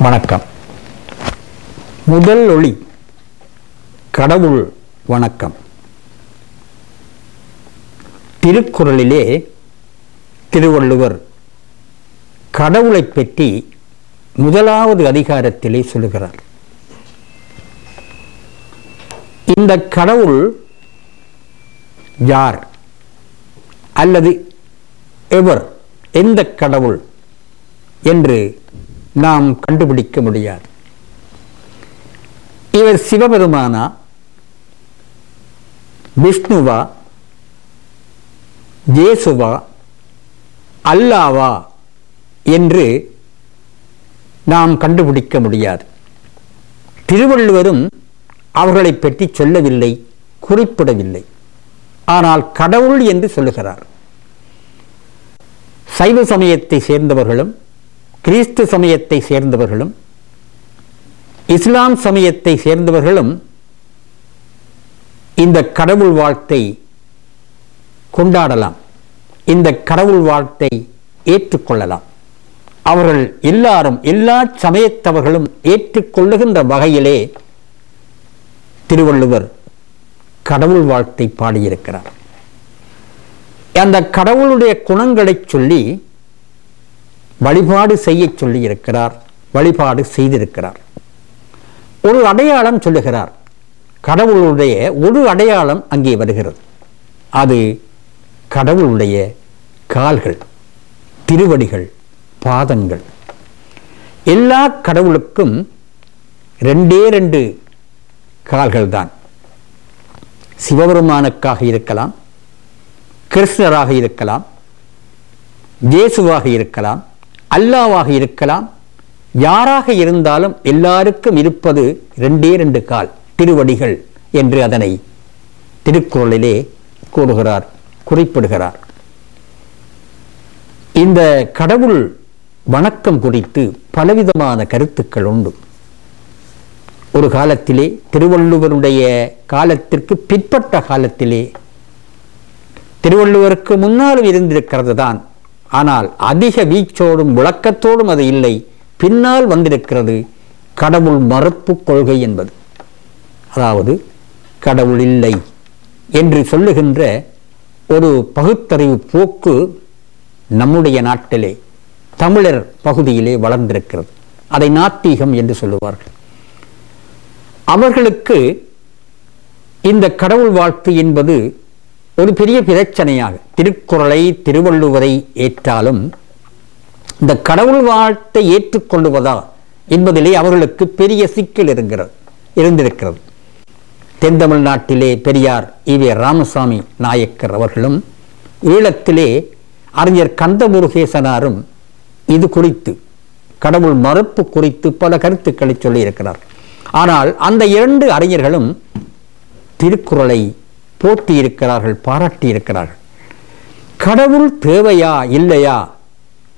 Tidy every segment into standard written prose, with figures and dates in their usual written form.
வணக்கம். முதல் ஒளி கடவுள் வணக்கம். திருக்குறளிலே திருவள்ளுவர் கடவுளை பற்றி முதலாவது அதிகாரத்திலே சொல்லுகிறார். இந்த கடவுள் யார் அல்லது எவர், எந்த கடவுள் என்று நாம் கண்டுபிடிக்க முடியாது. இவர் சிவபெருமானா, விஷ்ணுவா, இயேசுவா, அல்லாவா என்று நாம் கண்டுபிடிக்க முடியாது. திருவள்ளுவரும் அவர்களை பற்றி சொல்லவில்லை, குறிப்பிடவில்லை. ஆனால் கடவுள் என்று சொல்லுகிறார். சைவ சமயத்தை சேர்ந்தவர்களும் கிறிஸ்து சமயத்தை சேர்ந்தவர்களும் இஸ்லாம் சமயத்தை சேர்ந்தவர்களும் இந்த கடவுள் வாழ்த்தை கொண்டாடலாம், இந்த கடவுள் வாழ்த்தை ஏற்றுக்கொள்ளலாம். அவர்கள் எல்லாரும், எல்லா சமயத்தவர்களும் ஏற்றுக்கொள்ளுகின்ற வகையிலே திருவள்ளுவர் கடவுள் வாழ்த்தை பாடியிருக்கிறார். அந்த கடவுளுடைய குணங்களை சொல்லி வழிபாடு செய்ய சொல்லி இருக்கிறார், வழிபாடு செய்திருக்கிறார். ஒரு அடையாளம் சொல்லுகிறார். கடவுளுடைய ஒரு அடையாளம் அங்கே வருகிறது. அது கடவுளுடைய கால்கள், திருவடிகள், பாதங்கள். எல்லா கடவுளுக்கும் ரெண்டே ரெண்டு கால்கள் தான். சிவபெருமானுக்காக இருக்கலாம், கிருஷ்ணராக இருக்கலாம், இயேசுவாக இருக்கலாம், அல்லாவாக இருக்கலாம். யாராக இருந்தாலும் எல்லாருக்கும் இருப்பது ரெண்டே ரெண்டு கால், திருவடிகள் என்று அதனை திருக்குறளிலே கூறுகிறார், குறிப்பிடுகிறார். இந்த கடவுள் வணக்கம் குறித்து பலவிதமான கருத்துக்கள் உண்டு. ஒரு காலத்திலே, திருவள்ளுவருடைய காலத்திற்கு பிற்பட்ட காலத்திலே, திருவள்ளுவருக்கு முன்னாலும் இருந்திருக்கிறது தான். ஆனால் அதிக வீச்சோடும் விளக்கத்தோடும் அது இல்லை. பின்னால் வந்திருக்கிறது கடவுள் மறுப்பு கொள்கை என்பது. அதாவது கடவுள் இல்லை என்று சொல்லுகின்ற ஒரு பகுத்தறிவு போக்கு நம்முடைய நாட்டிலே, தமிழர் பகுதியிலே வளர்ந்திருக்கிறது. அதை நாத்திகம் என்று சொல்லுவார்கள். அவர்களுக்கு இந்த கடவுள் வாழ்த்து என்பது ஒரு பெரிய பிரச்சனையாக, திருக்குறளை, திருவள்ளுவரை ஏற்றாலும் இந்த கடவுள் வாழ்த்தை ஏற்றுக்கொள்வதா என்பதிலே அவர்களுக்கு பெரிய சிக்கல் இருந்திருக்கிறது. தென் தமிழ்நாட்டிலே பெரியார் ஈவே ராமசாமி நாயக்கர் அவர்களும், ஈழத்திலே அறிஞர் கந்தமுருகேசனாரும் இது குறித்து, கடவுள் மறுப்பு குறித்து பல கருத்துக்களை சொல்லியிருக்கிறார். ஆனால் அந்த இரண்டு அறிஞர்களும் திருக்குறளை போற்றி இருக்கிறார்கள், பாராட்டி இருக்கிறார்கள். கடவுள் தேவையா இல்லையா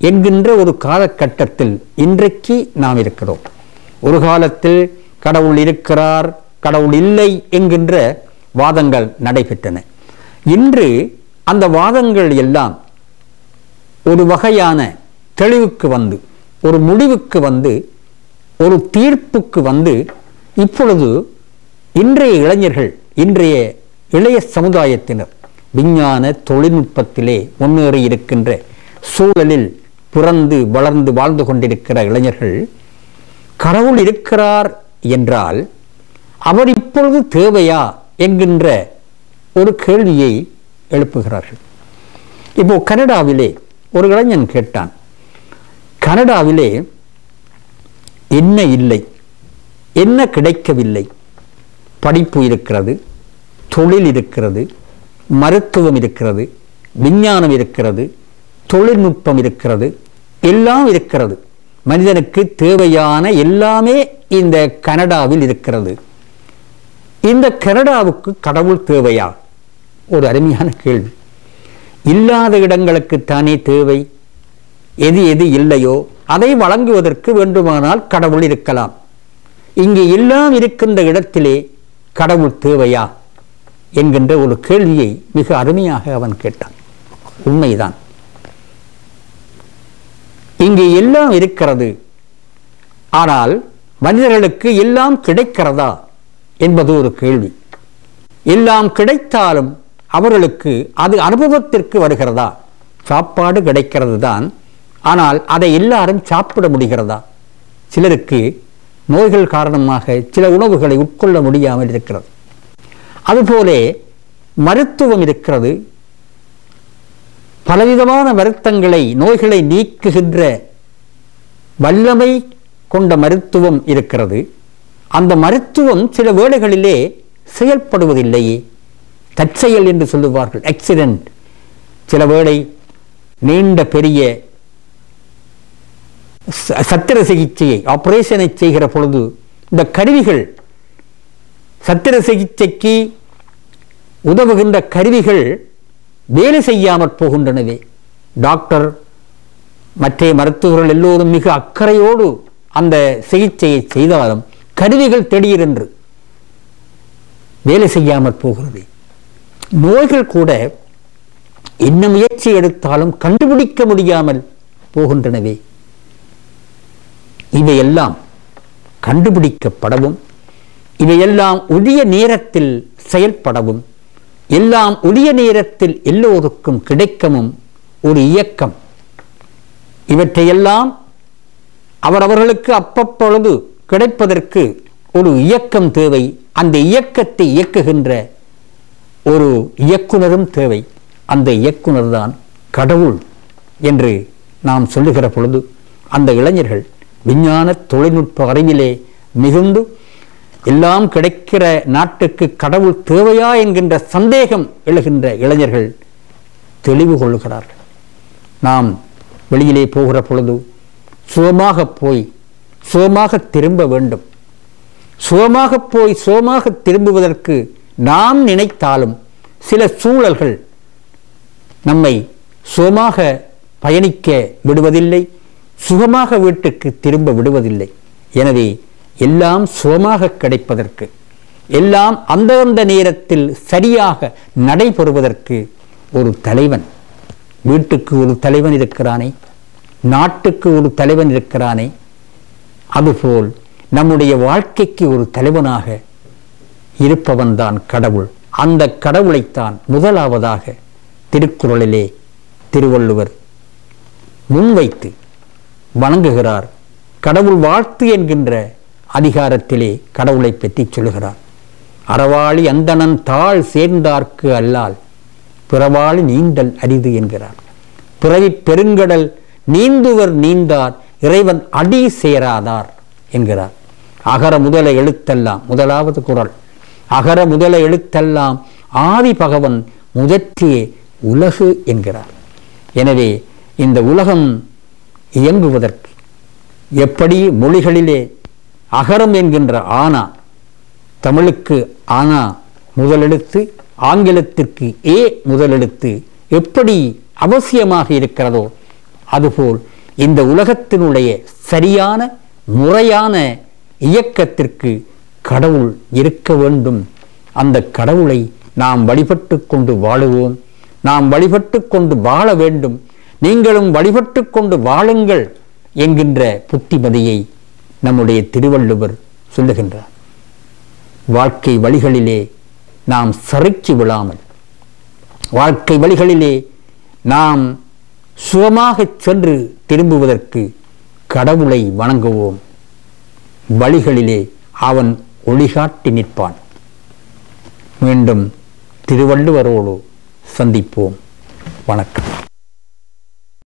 என்கின்ற ஒரு காலகட்டத்தில் இன்றைக்கு நாம் இருக்கிறோம். ஒரு காலத்தில் கடவுள் இருக்கிறார், கடவுள் இல்லை என்கின்ற வாதங்கள் நடைபெற்றன. இன்று அந்த வாதங்கள் எல்லாம் ஒரு வகையான தெளிவுக்கு வந்து, ஒரு முடிவுக்கு வந்து, ஒரு தீர்ப்புக்கு வந்து, இப்பொழுது இன்றைய இளைஞர்கள், இன்றைய இளைய சமுதாயத்தினர் விஞ்ஞான தொழில்நுட்பத்திலே முன்னேறி இருக்கின்ற சூழலில் பிறந்து வளர்ந்து வாழ்ந்து கொண்டிருக்கிற இளைஞர்கள், கடவுள் இருக்கிறார் என்றால் அவர் இப்பொழுது தேவையா என்கின்ற ஒரு கேள்வியை எழுப்புகிறார்கள். இப்போ கனடாவிலே ஒரு இளைஞன் கேட்டான், கனடாவிலே என்ன இல்லை, என்ன கிடைக்கவில்லை? படிப்பு இருக்கிறது, தொழில் இருக்கிறது, மருத்துவம் இருக்கிறது, விஞ்ஞானம் இருக்கிறது, தொழில்நுட்பம் இருக்கிறது, எல்லாம் இருக்கிறது. மனிதனுக்கு தேவையான எல்லாமே இந்த கனடாவில் இருக்கிறது. இந்த கனடாவுக்கு கடவுள் தேவையா? ஒரு அருமையான கேள்வி. இல்லாத இடங்களுக்கு தானே தேவை. எது எது இல்லையோ அதை வழங்குவதற்கு வேண்டுமானால் கடவுள் இருக்கலாம். இங்கே எல்லாம் இருக்கின்ற இடத்திலே கடவுள் தேவையா என்கின்ற ஒரு கேள்வியை மிக அருமையாக அவன் கேட்டான். உண்மைதான். இங்கே எல்லாம் இருக்கிறது, ஆனால் மனிதர்களுக்கு எல்லாம் கிடைக்கிறதா என்பது ஒரு கேள்வி. எல்லாம் கிடைத்தாலும் அவர்களுக்கு அது அனுபவத்திற்கு வருகிறதா? சாப்பாடு கிடைக்கிறது தான், ஆனால் அதை எல்லாரும் சாப்பிட முடிகிறதா? சிலருக்கு நோய்கள் காரணமாக சில உணவுகளை உட்கொள்ள முடியாமல் இருக்கிறது. அதுபோல மருத்துவம் இருக்கிறது. பலவிதமான வருத்தங்களை, நோய்களை நீக்குகின்ற வல்லமை கொண்ட மருத்துவம் இருக்கிறது. அந்த மருத்துவம் சில வேளைகளிலே செயல்படுவதில்லையே. தற்செயல் என்று சொல்லுவார்கள், ஆக்சிடென்ட். சில வேளை நீண்ட பெரிய சத்திர சிகிச்சையை, ஆபரேஷனை செய்கிற பொழுது இந்த கருவிகள், சத்திர சிகிச்சைக்கு உதவுகின்ற கருவிகள் வேலை செய்யாமற் போகின்றனவே. டாக்டர் மற்ற மருத்துவர்கள் எல்லோரும் மிக அக்கறையோடு அந்த சிகிச்சையை செய்தாலும் கருவிகள் திடீரென்று வேலை செய்யாமற் போகிறது. நோய்கள் கூட என்ன முயற்சி எடுத்தாலும் கண்டுபிடிக்க முடியாமல் போகின்றனவே. இவையெல்லாம் கண்டுபிடிக்கப்படவும், இவையெல்லாம் உரிய நேரத்தில் செயல்படவும், எல்லாம் உரிய நேரத்தில் எல்லோருக்கும் கிடைக்கவும் ஒரு இயக்கம். இவற்றையெல்லாம் அவரவர்களுக்கு அப்பப்பொழுது கிடைப்பதற்கு ஒரு இயக்கம் தேவை. அந்த இயக்கத்தை இயக்குகின்ற ஒரு இயக்குனரும் தேவை. அந்த இயக்குனர் தான் கடவுள் என்று நாம் சொல்லுகிற பொழுது, அந்த இளைஞர்கள் விஞ்ஞான தொழில்நுட்ப அறிவிலே மிகுந்து எல்லாம் கிடைக்கிற நாட்டுக்கு கடவுள் தேவையா என்கின்ற சந்தேகம் எழுகின்ற இளைஞர்கள் தெளிவு கொள்கிறார்கள். நாம் வெளியிலே போகிற பொழுது சுகமாக போய் சுகமாக திரும்ப வேண்டும். சுகமாக போய் சுகமாக திரும்புவதற்கு நாம் நினைத்தாலும் சில சூழல்கள் நம்மை சுகமாக பயணிக்க விடுவதில்லை, சுகமாக வீட்டுக்கு திரும்ப விடுவதில்லை. எனவே எல்லாம் சுகமாக கிடைப்பதற்கு, எல்லாம் அந்தந்த நேரத்தில் சரியாக நடைபெறுவதற்கு ஒரு தலைவன், வீட்டுக்கு ஒரு தலைவன் இருக்கிறானே, நாட்டுக்கு ஒரு தலைவன் இருக்கிறானே, அதுபோல் நம்முடைய வாழ்க்கைக்கு ஒரு தலைவனாக இருப்பவன்தான் கடவுள். அந்த கடவுளைத்தான் முதலாவதாக திருக்குறளிலே திருவள்ளுவர் முன்வைத்து வணங்குகிறார். கடவுள் வாழ்த்து என்கின்ற அதிகாரத்திலே கடவுளை பற்றி சொல்லுகிறார். அறவாளி அந்தணன் தாழ் சேர்ந்தார்க்கு அல்லால் பிறவாளி நீந்தல் அரிது என்கிறார். பிறவி பெருங்கடல் நீந்துவர் நீந்தார் இறைவன் அடி சேராதார் என்கிறார். அகர முதல எழுத்தெல்லாம், முதலாவது குறள், அகர முதல எழுத்தெல்லாம் ஆதி பகவன் முதற்றியே உலகு என்கிறார். எனவே இந்த உலகம் இயங்குவதற்கு எப்படி மொழிகளிலே அகரம் என்கின்ற ஆனா, தமிழுக்கு ஆனா முதலெழுத்து, ஆங்கிலத்திற்கு ஏ முதலெழுத்து எப்படி அவசியமாக இருக்கிறதோ, அதுபோல் இந்த உலகத்தினுடைய சரியான முறையான இயக்கத்திற்கு கடவுள் இருக்க வேண்டும். அந்த கடவுளை நாம் வழிபட்டு கொண்டு வாழுவோம். நாம் வழிபட்டு கொண்டு வாழ வேண்டும். நீங்களும் வழிபட்டு கொண்டு வாழுங்கள் என்கின்ற புத்திமதியை நம்முடைய திருவள்ளுவர் சொல்லுகின்றார். வாழ்க்கை வழிகளிலே நாம் சறுக்கி விழாமல், வாழ்க்கை வழிகளிலே நாம் சுகமாக சென்று திரும்புவதற்கு கடவுளை வணங்குவோம். வழிகளிலே அவன் ஒளிகாட்டி நிற்பான். மீண்டும் திருவள்ளுவரோடு சந்திப்போம். வணக்கம்.